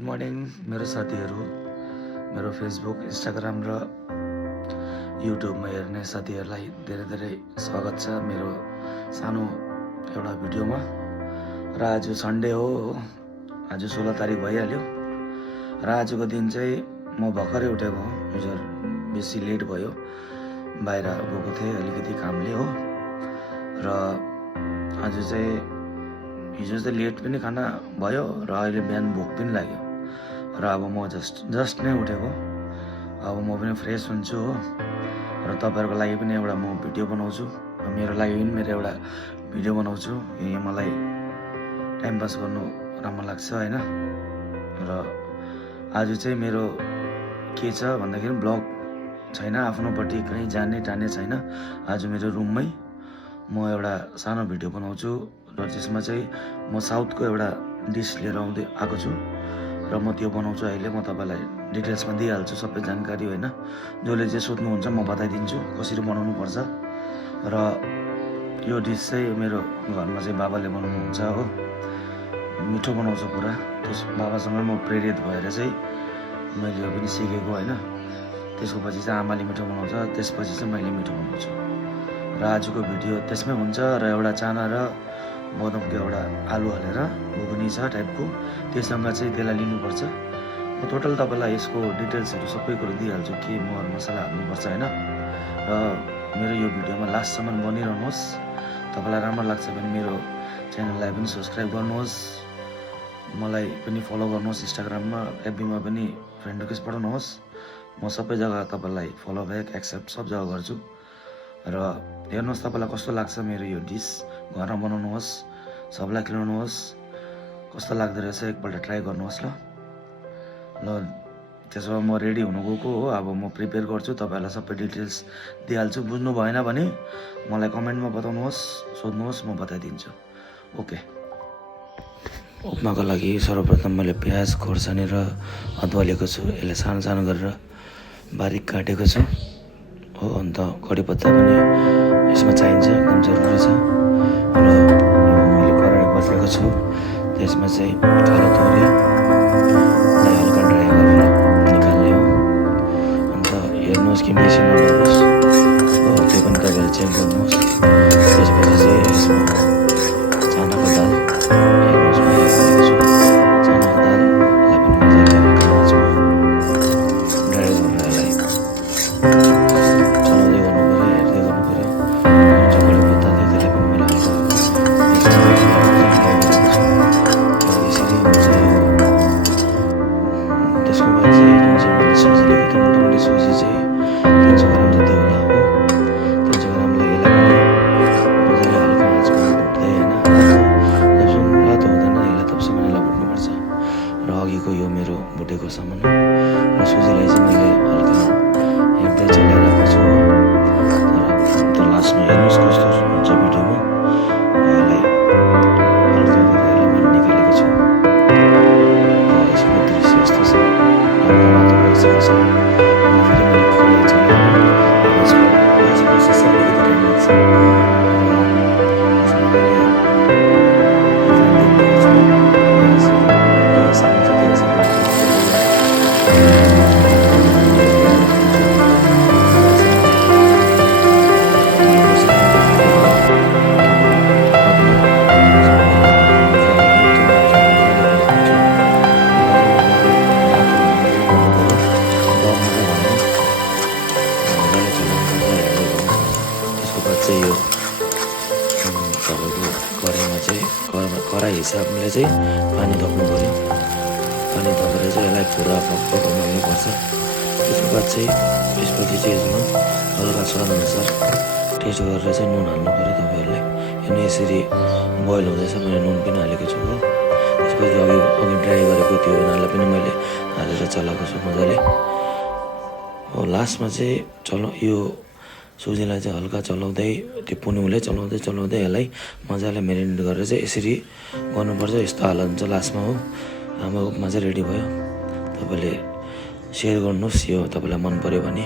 Good morning मेरो साथीहरू, मेरो फेसबुक, इन्स्टाग्राम र युट्युबमा हेर्ने साथीहरूलाई धेरै धेरै स्वागत छ मेरो सानो एउटा भिडियोमा। र आज सन्डे हो, आज 16 तारिक भइहाल्यो र आजको दिन चाहिँ म भर्खरै उठेको हो। हिजो बेसी लेट भयो, बाहिर गएको थिएँ अलिकति कामले हो। र आज चाहिँ हिजो चाहिँ लेट पनि खाना भयो र अहिले बिहान भोक पनि लाग्यो र अब म जस्ट नै उठेको। अब म पनि फ्रेस हुन्छु हो र तपाईँहरूको लागि पनि एउटा म भिडियो बनाउँछु, मेरो लागि पनि मेरो एउटा भिडियो बनाउँछु। यहाँ मलाई टाइम पास गर्नु राम्रो लाग्छ होइन। र आज चाहिँ मेरो के छ भन्दाखेरि ब्लग छैन, आफ्नोपट्टि कहीँ जाने टाने छैन। आज मेरो रुममै म एउटा सानो भिडियो बनाउँछु र त्यसमा चाहिँ म साउथको एउटा डिस लिएर आएको छु र म त्यो बनाउँछु। अहिले म तपाईँलाई डिटेल्समा दिइहाल्छु सबै जानकारी होइन। जसले चाहिँ सोध्नुहुन्छ म बताइदिन्छु कसरी बनाउनु पर्छ। र यो डिस चाहिँ मेरो घरमा चाहिँ बाबाले बनाउनुहुन्छ हो, मिठो बनाउँछ पुरा। त्यस बाबासँग म प्रेरित भएर चाहिँ मैले यो पनि सिकेको होइन। त्यसको पछि चाहिँ आमाले मिठो बनाउँछ, त्यसपछि चाहिँ मैले मिठो बनाउँछु। र आजको भिडियो त्यसमै हुन्छ। र एउटा चाना र बदामको एउटा आलु हालेर घुगनी छ टाइपको, त्योसँग चाहिँ त्यसलाई लिनुपर्छ। म टोटल तपाईँलाई यसको डिटेल्सहरू सबै कुरो दिइहाल्छु, के मर मसला हाल्नुपर्छ होइन। र मेरो यो भिडियोमा लास्टसम्म बनिरहनुहोस्। तपाईँलाई राम्रो लाग्छ भने मेरो च्यानललाई पनि सब्सक्राइब गर्नुहोस्, मलाई पनि फलो गर्नुहोस्, इन्स्टाग्राममा एफबीमा पनि फ्रेन्ड रिक्वेस्ट पठाउनुहोस्। म सबै जग्गा तपाईँलाई फलो ब्याक एक्सेप्ट सब जग्गा गर्छु। र हेर्नुहोस् तपाईँलाई कस्तो लाग्छ मेरो यो डिस, घरमा बनाउनुहोस्, सबलाई खिलाउनुहोस्, कस्तो लाग्दो रहेछ एकपल्ट ट्राई गर्नुहोस् ल। त्यसो भए म रेडी हुनु गएको हो, अब म प्रिपेयर गर्छु, तपाईँहरूलाई सबै डिटेल्स दिइहाल्छु। बुझ्नु भएन भने मलाई कमेन्टमा बताउनुहोस्, सोध्नुहोस्, म बताइदिन्छु। ओके। उपमाको लागि सर्वप्रथम मैले प्याज, खोर्सानी र अदुवा लिएको छु। यसलाई सानो सानो गरेर बारिक काटेको छु हो। अन्त कडी पत्ता पनि यसमा चाहिन्छ, एकदम जरुरी छ। र मैले कराई बसेको छु, त्यसमा चाहिँ कालो तोरीलाई हल्का ड्राई गरेर निकाल्ने हो। अन्त हेर्नुहोस् कि बेसी नलानुहोस् हो, त्यो पनि तपाईँले चेक गर्नुहोस्। त्यसपछि चाहिँ यसमा चानाको दाल, हेर्नुहोस् मैले हालेको छु चानाको दाललाई पनि मजाले हल्का आँचमा ड्राई गरेर यसलाई चलाउँदै गर्नु पऱ्यो, हेर्दै गर्नु पऱ्यो। जुन चाहिँ कडी पत्ता थियो त्यसलाई पनि मैले हल्का मिक्स गरेर मजाले ड्राई गरेको छु। र यसरी हुन्छ यो। त्यसको बाद चाहिँ जुन चाहिँ मैले सुजी लिएको थिएँ, मोटामोटी सुजी चाहिँ 300 ग्राम जति होला हो। 300 ग्रामलाई यसलाई पनि मजाले हल्का आँचमा भुट्दै होइन, जबसम्म रातो हुँदैन यसलाई तबसम्म यसलाई भुट्नुपर्छ। र अघिको यो मेरो भुटेको सामान हो। र सुजीलाई चाहिँ मैले हल्का हेर्दै चलाइरहेको छु हो। तर लास्टमा हेर्नुहोस् कस्तो हुन्छ भिडियोमा। यसलाई हल्का गरेर यसलाई मैले निकालेको छु। यसको दृश्य यस्तो छ, हल्का रातो भइसकेको छ। अनि फेरि मैले कराई चलाएर यसको प्रोसेस अलिकति टाइम लाग्छ। र यसमा मैले रिफाइन तेल लिएको छु, प्याजहरू के सामान छ त्यो सामान कराई हिसाबले चाहिँ पानी थप्नु पऱ्यो। पानी थपेर चाहिँ यसलाई पुरा पकाउनुपर्छ। त्यसको बाद चाहिँ यसपछि चाहिँ यसमा हल्का स्वादअनुसार टेस्ट गरेर चाहिँ नुन हाल्नु पऱ्यो तपाईँहरूले। हेर्नु यसरी बोइल हुँदैछ, मैले नुन पनि हालेको छु हो। त्यसपछि अघि ड्राई गरेको त्यो उनीहरूलाई पनि मैले हालेर चलाएको छु मजाले हो। लास्टमा चाहिँ यो सुजीलाई चाहिँ हल्का चलाउँदै, त्यो पुनुले चलाउँदै यसलाई मजाले मेरिनेट गरेर चाहिँ यसरी गर्नुपर्छ। यस्तो हालत हुन्छ लास्टमा हो। हाम्रो उपमा चाहिँ रेडी भयो। तपाईँले सेयर गर्नुहोस् यो तपाईँलाई मन पऱ्यो भने।